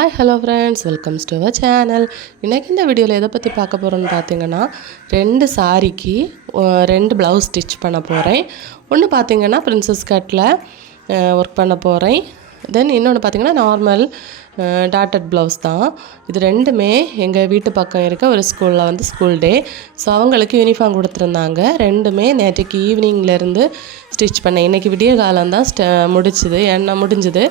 Hi hello friends welcomes to our channel இன்றைக்கி இந்த வீடியோவில் எதை பற்றி பார்க்க போகிறோன்னு பார்த்தீங்கன்னா ரெண்டு சாரிக்கு ரெண்டு ப்ளவுஸ் ஸ்டிச் பண்ண போகிறேன் ஒன்று பார்த்தீங்கன்னா பிரின்சஸ் கட்டில் ஒர்க் பண்ண போகிறேன் தென் இன்னொன்று பார்த்தீங்கன்னா நார்மல் டாட்டட் ப்ளவுஸ் தான். இது ரெண்டுமே எங்கள் வீட்டு பக்கம் இருக்க ஒரு ஸ்கூலில் வந்து ஸ்கூல் டே ஸோ அவங்களுக்கு யூனிஃபார்ம் கொடுத்துருந்தாங்க. ரெண்டுமே நேற்றுக்கு ஈவினிங்லேருந்து ஸ்டிச் பண்ணேன். இன்றைக்கி விடிய காலம் தான் ஸ்ட முடிச்சுது. என்ன முடிஞ்சுது.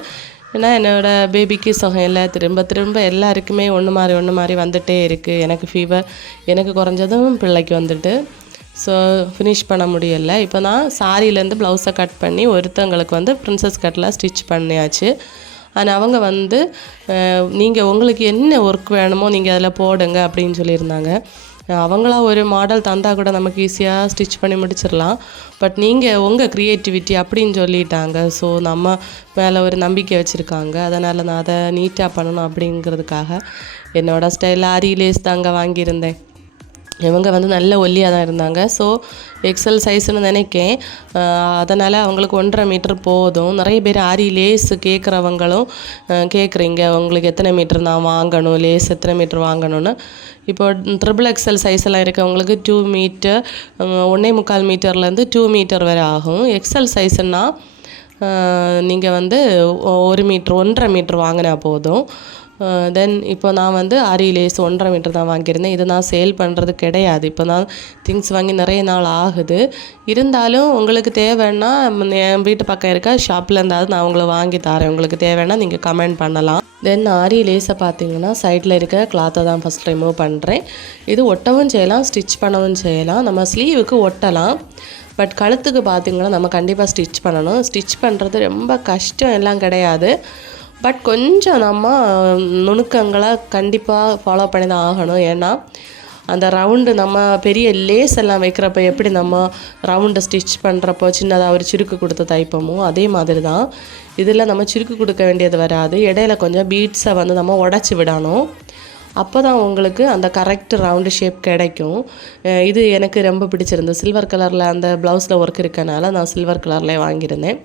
ஏன்னா என்னோடய பேபிக்கு சுகம் இல்லை. திரும்ப திரும்ப எல்லாருக்குமே ஒன்று மாதிரி ஒன்று மாதிரி வந்துகிட்டே இருக்குது எனக்கு ஃபீவர் எனக்கு குறைஞ்சதும் பிள்ளைக்கு வந்துட்டு. ஸோ ஃபினிஷ் பண்ண முடியலை. இப்போ நான் சாரியிலேருந்து ப்ளவுஸை கட் பண்ணி ஒருத்தவங்களுக்கு வந்து ப்ரின்ஸஸ் கட்டில் ஸ்டிச் பண்ணியாச்சு. ஆனால் அவங்க வந்து நீங்கள் உங்களுக்கு என்ன ஒர்க் வேணுமோ நீங்கள் அதில் போடுங்க அப்படின்னு சொல்லியிருந்தாங்க. அவங்களா ஒரு மாடல் தந்தால் கூட நமக்கு ஈஸியாக ஸ்டிச் பண்ணி முடிச்சிடலாம். பட் நீங்கள் உங்கள் க்ரியேட்டிவிட்டி அப்படின்னு சொல்லிட்டாங்க. ஸோ நம்ம மேலே ஒரு நம்பிக்கை வச்சுருக்காங்க. அதனால் நான் அதை நீட்டாக பண்ணணும் அப்படிங்கிறதுக்காக என்னோடய ஸ்டைலில் ஆரி லேஸ் தாங்க வாங்கியிருந்தேன். இவங்க வந்து நல்ல ஒல்லியாக தான் இருந்தாங்க. ஸோ எக்ஸல் சைஸ்னு நினைக்கேன். அதனால் அவங்களுக்கு ஒன்றரை மீட்டர் போதும். நிறைய பேர் ஆரி லேஸ் கேட்குறவங்களும் கேட்குறீங்க உங்களுக்கு எத்தனை மீட்டர் நான் வாங்கணும்? லேஸ் எத்தனை மீட்டர் வாங்கணும்னு. இப்போ ட்ரிபிள் எக்ஸல் சைஸ் எல்லாம் இருக்கவங்களுக்கு டூ மீட்டர் ஒன்றே முக்கால் மீட்டர்லேருந்து டூ மீட்டர் வரை ஆகும். எக்ஸல் சைஸ்னால் நீங்கள் வந்து ஒரு மீட்ரு ஒன்றரை மீட்ரு வாங்கினா போதும். தென் இப்போ நான் வந்து ஆரி லேஸ் ஒன்றரை மீட்டர் தான் வாங்கியிருந்தேன். இது நான் சேல் பண்ணுறது கிடையாது. இப்போ நான் திங்ஸ் வாங்கி நிறைய நாள் ஆகுது. இருந்தாலும் உங்களுக்கு தேவைன்னா என் வீட்டு பக்கம் இருக்க ஷாப்பில் இருந்தாவது நான் உங்களை வாங்கி தரேன். உங்களுக்கு தேவைன்னா நீங்கள் கமெண்ட் பண்ணலாம். தென் ஆரி லேஸை பார்த்தீங்கன்னா சைடில் இருக்க கிளாத்தை தான் ஃபஸ்ட் ரிமூவ் பண்ணுறேன் இது ஒட்டவும் செய்யலாம் ஸ்டிச் பண்ணவும் செய்யலாம். நம்ம ஸ்லீவுக்கு ஒட்டலாம். பட் கழுத்துக்கு பார்த்திங்கன்னா நம்ம கண்டிப்பாக ஸ்டிச் பண்ணணும். ஸ்டிச் பண்ணுறது ரொம்ப கஷ்டம் எல்லாம் கிடையாது. பட் கொஞ்சம் நம்ம நுணுக்கங்களை கண்டிப்பாக ஃபாலோ பண்ணி தான் ஆகணும். ஏன்னா அந்த ரவுண்டு நம்ம பெரிய லேஸ் எல்லாம் வைக்கிறப்ப எப்படி நம்ம ரவுண்டை ஸ்டிச் பண்ணுறப்போ சின்னதாக ஒரு சுருக்கு கொடுத்து தைப்போமோ அதே மாதிரி தான். இதில் நம்ம சுருக்கு கொடுக்க வேண்டியது வராது. இடையில கொஞ்சம் பீட்ஸை வந்து நம்ம உடச்சி விடணும். அப்போ தான் உங்களுக்கு அந்த கரெக்ட் ரவுண்டு ஷேப் கிடைக்கும். இது எனக்கு ரொம்ப பிடிச்சிருந்தது. சில்வர் கலரில் அந்த ப்ளவுஸில் ஒர்க் இருக்கனால நான் சில்வர் கலர்லேயே வாங்கியிருந்தேன்.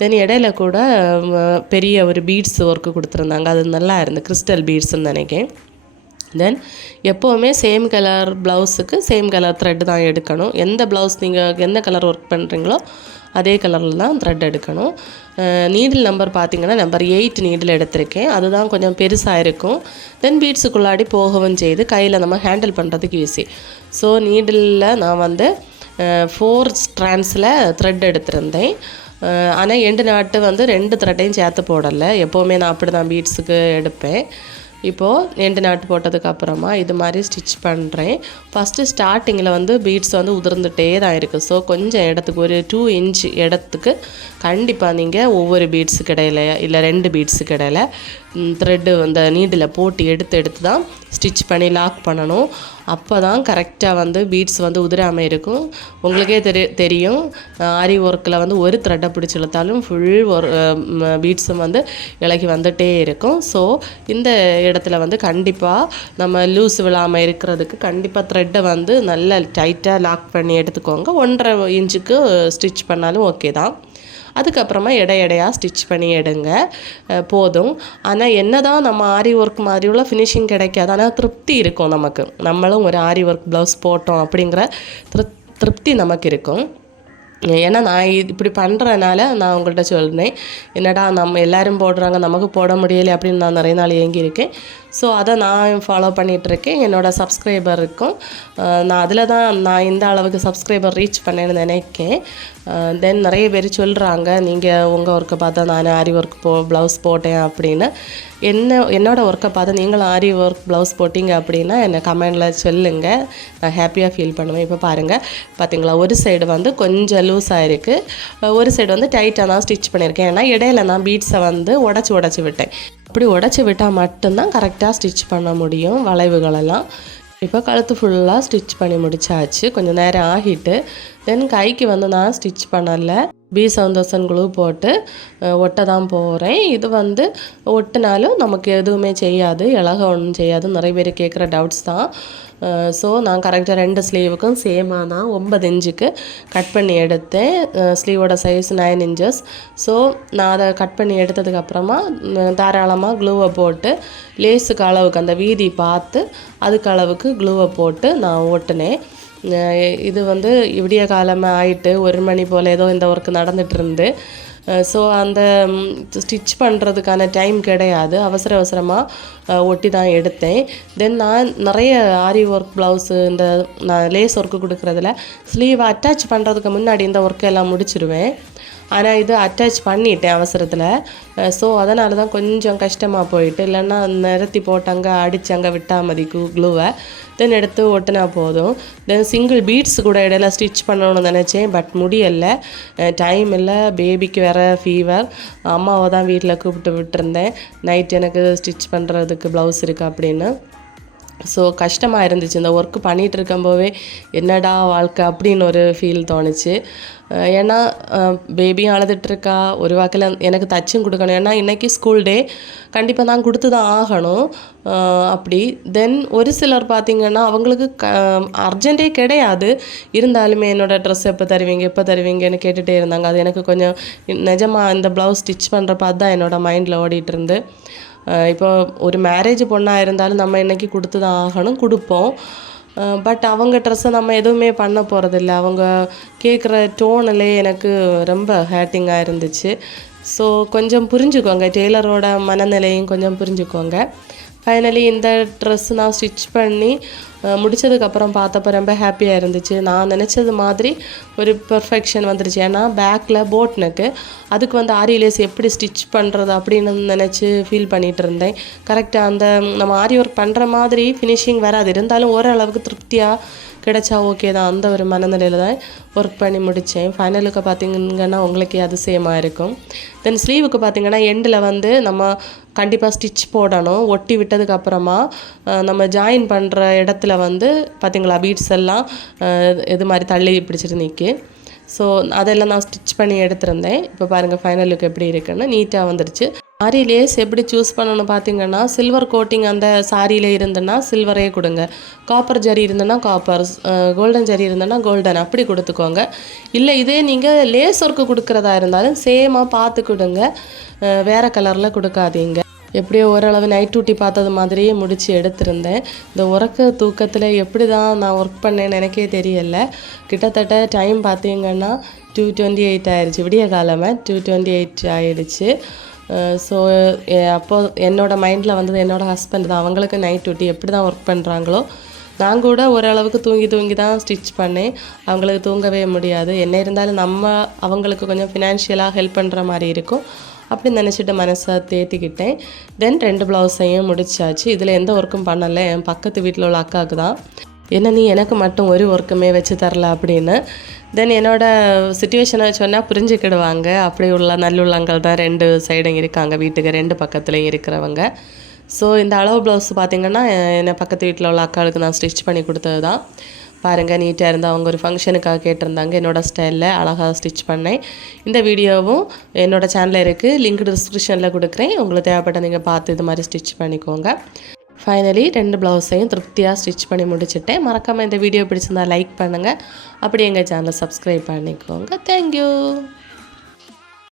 தென் இடையில கூட பெரிய ஒரு பீட்ஸ் ஒர்க்கு கொடுத்துருந்தாங்க. அது நல்லா இருந்து கிறிஸ்டல் பீட்ஸ்ன்னு நினைக்கிறேன். தென் எப்போவுமே சேம் கலர் ப்ளவுஸுக்கு சேம் கலர் த்ரெட் தான் எடுக்கணும். எந்த ப்ளவுஸ் நீங்கள் எந்த கலர் ஒர்க் பண்ணுறீங்களோ அதே கலரில் தான் த்ரெட் எடுக்கணும். நீடில் நம்பர் பார்த்தீங்கன்னா நம்பர் எயிட் நீடில் எடுத்திருக்கேன். அதுதான் கொஞ்சம் பெருசாக இருக்கும். தென் பீட்ஸுக்குள்ளாடி போகவும் செய்து கையில் நம்ம ஹேண்டில் பண்ணுறதுக்கு ஈஸி ஸோ நீடிலில் நான் வந்து ஃபோர் ஸ்ட்ராண்ட்ஸில் த்ரெட் எடுத்திருந்தேன். ஆனால் எண்டு நாட்டு வந்து ரெண்டு த்ரெட்டையும் சேர்த்து போடலை. எப்போவுமே நான் அப்படி தான் பீட்ஸுக்கு எடுப்பேன். இப்போது ரெண்டு நாட்டு போட்டதுக்கு அப்புறமா இது மாதிரி ஸ்டிச் பண்ணுறேன் ஃபஸ்ட்டு ஸ்டார்டிங்கில் வந்து பீட்ஸ் வந்து உதிர்ந்துட்டே தான் இருக்குது ஸோ கொஞ்சம் இடத்துக்கு ஒரு டூ இன்ச் இடத்துக்கு கண்டிப்பாக நீங்கள் ஒவ்வொரு பீட்ஸுக்கு இடையில இல்லை ரெண்டு பீட்ஸுக்கு இடையில த்ரெட்டு அந்த நீடில் போட்டு எடுத்து எடுத்து தான் ஸ்டிச் பண்ணி லாக் பண்ணணும். அப்போ தான் கரெக்டாக வந்து பீட்ஸ் வந்து உதிராமல் இருக்கும். உங்களுக்கே தெரி தெரியும். ஆரி ஒர்க்கில் வந்து ஒரு த்ரெட்டை பிடிச்சி இழுத்தாலும் ஃபுல் ஒரு பீட்ஸும் வந்து இலகி வந்துகிட்டே இருக்கும். ஸோ இந்த இடத்துல வந்து கண்டிப்பாக நம்ம லூஸ் விழாமல் இருக்கிறதுக்கு கண்டிப்பாக த்ரெட்டை வந்து நல்லா டைட்டாக லாக் பண்ணி எடுத்துக்கோங்க. ஒன்றரை இன்ச்சுக்கு ஸ்டிச் பண்ணாலும் ஓகே தான். அதுக்கப்புறமா எடை எடையாக ஸ்டிச் பண்ணி எடுங்க. போதும். ஆனால் என்ன தான் நம்ம ஆரி ஒர்க் மாதிரி உள்ள ஃபினிஷிங் கிடைக்காது. ஆனால் திருப்தி இருக்கும் நமக்கு. நம்மளும் ஒரு ஆரி ஒர்க் ப்ளவுஸ் போட்டோம் அப்படிங்கிற திருப் திருப்தி நமக்கு இருக்கும். ஏன்னா நான் இப்படி பண்ணுறனால நான் உங்கள்கிட்ட சொல்கிறேன் என்னடா நம்ம எல்லோரும் போடுறாங்க நமக்கு போட முடியலை அப்படின்னு நான் நிறைய நாள் இயங்கியிருக்கேன் ஸோ அதை நான் ஃபாலோ பண்ணிகிட்ருக்கேன் என்னோடய சப்ஸ்கிரைபர் இருக்கும். நான் அதில் தான் நான் இந்த அளவுக்கு சப்ஸ்கிரைபர் ரீச் பண்ணேன்னு நினைக்கேன். தென் நிறைய பேர் சொல்கிறாங்க நீங்கள் உங்கள் ஒர்க்கை பார்த்தா நான் ஆரி ஒர்க் போ ப்ளவுஸ் போட்டேன் அப்படின்னு. என்ன என்னோடய ஒர்க்கை பார்த்து நீங்களும் ஆரி ஒர்க் ப்ளவுஸ் போட்டிங்க அப்படின்னா என்னை கமெண்டில் சொல்லுங்கள் நான் ஹாப்பியாக ஃபீல் பண்ணுவேன். இப்போ பாருங்கள் பார்த்தீங்களா ஒரு சைடு வந்து கொஞ்சம் லூஸாக இருக்குது ஒரு சைடு வந்து டைட்டாக தான் ஸ்டிச் பண்ணியிருக்கேன். ஏன்னா இடையில நான் பீட்ஸை வந்து உடச்சி உடச்சி விட்டேன். அப்படி உடச்சி விட்டால் மட்டும்தான் கரெக்டாக ஸ்டிச் பண்ண முடியும் வளைவுகளெல்லாம். இப்போ கழுத்து ஃபுல்லாக ஸ்டிச் பண்ணி முடிச்சாச்சு கொஞ்சம் நேரம் ஆகிட்டு தென் கைக்கு வந்து நான் ஸ்டிச் பண்ணலை பி செவன் தௌசண்ட் க்ளூ போட்டு ஒட்ட தான் போகிறேன் இது வந்து ஒட்டினாலும் நமக்கு எதுவுமே செய்யாது இலக ஒன்றும் செய்யாது. நிறைய பேர் கேட்குற டவுட்ஸ் தான். ஸோ நான் கரெக்டாக ரெண்டு ஸ்லீவுக்கும் சேமாக தான் ஒன்பது இன்ச்சுக்கு கட் பண்ணி எடுத்தேன். ஸ்லீவோட சைஸ் நைன் இன்ச்சஸ் ஸோ நான் அதை கட் பண்ணி எடுத்ததுக்கப்புறமா தாராளமாக க்ளூவை போட்டு லேஸுக்கு அளவுக்கு அந்த வீதி பார்த்து அதுக்கு அளவுக்கு க்ளூவை போட்டு நான் ஓட்டினேன் இது வந்து விடிய காலமாக ஆயிட்டு ஒரு மணி போல் ஏதோ இந்த ஒர்க் நடந்துட்டு இருந்து. ஸோ அந்த ஸ்டிச் பண்ணுறதுக்கான டைம் கிடையாது. அவசர அவசரமாக ஒட்டி தான் எடுத்தேன். தென் நான் நிறைய ஆரி ஒர்க் ப்ளவுஸு இந்த நான் லேஸ் ஒர்க்கு கொடுக்குறதுல ஸ்லீவை அட்டாச் பண்ணுறதுக்கு முன்னாடி இந்த ஒர்க்கை எல்லாம் முடிச்சிருவேன். ஆனால் இது அட்டாச் பண்ணிட்டேன் அவசரத்தில். ஸோ அதனால தான் கொஞ்சம் கஷ்டமாக போயிட்டு இல்லைன்னா நிறுத்தி போட்டாங்க அடிச்சாங்க விட்டா மதி க்ளூவை தென் எடுத்து ஒட்டினா போதும். தென் சிங்கிள் பீட்ஸ் கூட இடையில ஸ்டிச் பண்ணணும்னு நினச்சேன் பட் முடியலை. டைம் இல்லை பேபிக்கு வேறு ஃபீவர் அம்மாவை தான் வீட்டில் கூப்பிட்டு விட்டுருந்தேன். நைட் எனக்கு ஸ்டிச் பண்ணுறது பண்ணுறதுக்கு ப்ளவுஸ் இருக்குது அப்படின்னு ஸோ கஷ்டமாக இருந்துச்சு. இந்த ஒர்க் பண்ணிகிட்டு இருக்கும்போவே என்னடா வாழ்க்கை அப்படின்னு ஒரு ஃபீல் தோணுச்சு. ஏன்னா பேபியும் அழுதுட்டுருக்கா ஒரு வாக்கில் எனக்கு தச்சும் கொடுக்கணும். ஏன்னா இன்றைக்கி ஸ்கூல் டே கண்டிப்பாக நான் கொடுத்து தான் ஆகணும் அப்படி. தென் ஒரு சிலர் பார்த்திங்கன்னா அவங்களுக்கு க அர்ஜென்ட்டே கிடையாது. இருந்தாலுமே என்னோடய ட்ரெஸ் எப்போ தருவீங்க எப்போ தருவீங்கன்னு கேட்டுகிட்டே இருந்தாங்க. அது எனக்கு கொஞ்சம் நிஜமாக இந்த ப்ளவுஸ் ஸ்டிச் பண்ணுறப்ப அதுதான் என்னோடய மைண்டில் ஓடிட்டு இருந்து. இப்போ ஒரு மேரேஜ் பொண்ணாக இருந்தாலும் நம்ம இன்றைக்கி கொடுத்து தான் ஆகணும்? கொடுப்போம். பட் அவங்க ட்ரெஸ்ஸை நம்ம எதுவுமே பண்ண போகிறதில்ல அவங்க கேட்குற டோனிலே எனக்கு ரொம்ப ஹேட்டிங்காக இருந்துச்சு. ஸோ கொஞ்சம் புரிஞ்சுக்கோங்க. டெய்லரோட மனநிலையும் கொஞ்சம் புரிஞ்சுக்கோங்க. ஃபைனலி இந்த ட்ரெஸ் நான் ஸ்டிச் பண்ணி முடித்ததுக்கப்புறம் பார்த்தப்போ பார்த்தப்ப ரொம்ப ஹாப்பியாக இருந்துச்சு. நான் நினச்சது மாதிரி ஒரு பெர்ஃபெக்ஷன் வந்துருச்சு. ஏன்னா பேக்கில் போட் நெக்கு அதுக்கு வந்து ஆரி லேஸ் எப்படி ஸ்டிச் பண்ணுறது அப்படின்னு நினச்சி ஃபீல் பண்ணிகிட்டு இருந்தேன். கரெக்டாக அந்த நம்ம ஆரி ஒர்க் பண்ணுற மாதிரி ஃபினிஷிங் வராது. இருந்தாலும் ஓரளவுக்கு திருப்தியாக கிடைச்சா ஓகே தான். அந்த ஒரு மனநிலையில் தான் ஒர்க் பண்ணி முடித்தேன் ஃபைனலுக்கு பார்த்தீங்கன்னா உங்களுக்கே அதிசயமாக இருக்கும். தென் ஸ்லீவுக்கு பார்த்தீங்கன்னா எண்டில் வந்து நம்ம கண்டிப்பாக ஸ்டிச் போடணும். ஒட்டி விட்டதுக்கப்புறமா நம்ம ஜாயின் பண்ணுற இடத்துல வந்து பார்த்தீங்களா பீட்ஸ் எல்லாம் இது மாதிரி தள்ளி பிடிச்சிட்டு நிற்கி ஸோ அதெல்லாம் நான் ஸ்டிச் பண்ணி எடுத்திருந்தேன். இப்போ பாருங்கள் ஃபைனல் லுக் எப்படி இருக்குன்னு. நீட்டாக வந்துருச்சு. சாரி லேஸ் எப்படி சூஸ் பண்ணணும்னு பார்த்தீங்கன்னா சில்வர் கோட்டிங் அந்த சாரியில் இருந்ததுன்னா சில்வரே கொடுங்க. காப்பர் ஜரி இருந்ததுன்னா காப்பர் கோல்டன் ஜரி இருந்ததுன்னா கோல்டன் அப்படி கொடுத்துக்கோங்க. இல்லை இதே நீங்கள் லேஸ் ஒர்க்கு கொடுக்குறதா இருந்தாலும் சேமாக பார்த்து கொடுங்க. வேறு கலரில் கொடுக்காதீங்க. எப்படியோ ஓரளவு நைட் டியூட்டி பார்த்தது மாதிரியே முடித்து எடுத்திருந்தேன். இந்த உறக்க தூக்கத்தில் எப்படி தான் நான் ஒர்க் பண்ணேன்னு எனக்கே தெரியல. கிட்டத்தட்ட டைம் பார்த்தீங்கன்னா டூ டுவெண்ட்டி எயிட் ஆயிடுச்சு விடிய காலமே டூ டுவெண்ட்டி எயிட் ஆயிடுச்சு ஸோ அப்போது என்னோடய மைண்டில் வந்தது என்னோடய ஹஸ்பண்ட் தான். அவங்களுக்கு நைட் டியூட்டி எப்படி தான் ஒர்க் பண்ணுறாங்களோ நான் கூட ஓரளவுக்கு தூங்கி தூங்கி தான் ஸ்டிச் பண்ணேன். அவங்களுக்கு தூங்கவே முடியாது. என்ன இருந்தாலும் நம்ம அவங்களுக்கு கொஞ்சம் ஃபினான்ஷியலாக ஹெல்ப் பண்ணுற மாதிரி இருக்கும். அப்படி நினச்சிட்டு மனசை தேத்திக்கிட்டேன். தென் ரெண்டு ப்ளவுஸையும் முடிச்சாச்சு. இதில் எந்த ஒர்க்கும் பண்ணலை. என் பக்கத்து வீட்டில் உள்ள அக்காவுக்கு தான். என்ன நீ எனக்கு மட்டும் ஒரு ஒர்க்குமே வச்சு தரல அப்படின்னு. தென் என்னோடய சுச்சுவேஷனை சொன்னால் புரிஞ்சுக்கிடுவாங்க. அப்படி உள்ள நல்லுள்ளங்கள் தான் ரெண்டு சைடும் இருக்காங்க. வீட்டுக்கு ரெண்டு பக்கத்துலேயும் இருக்கிறவங்க. ஸோ இந்த அளவு ப்ளவுஸ் பார்த்திங்கன்னா என்னை பக்கத்து வீட்டில் உள்ள அக்காளுக்கு நான் ஸ்டிச் பண்ணி கொடுத்தது தான் பாருங்கள் நீட்டாக இருந்து அவங்க ஒரு ஃபங்க்ஷனுக்காக கேட்டிருந்தாங்க. என்னோடய ஸ்டைலில் அழகாக ஸ்டிச் பண்ணேன். இந்த வீடியோவும் என்னோடய சேனலில் இருக்குது லிங்க் டிஸ்கிரிப்ஷனில் கொடுக்குறேன். உங்களுக்கு தேவைப்பட்ட நீங்கள் பார்த்து இது மாதிரி ஸ்டிச் பண்ணிக்கோங்க. ஃபைனலி ரெண்டு ப்ளவுஸையும் திருப்தியாக ஸ்டிச் பண்ணி முடிச்சுட்டேன். மறக்காமல் இந்த வீடியோ பிடிச்சிருந்தா லைக் பண்ணுங்கள் அப்படி எங்கள் சேனலை சப்ஸ்கிரைப் பண்ணிக்கோங்க. தேங்க்யூ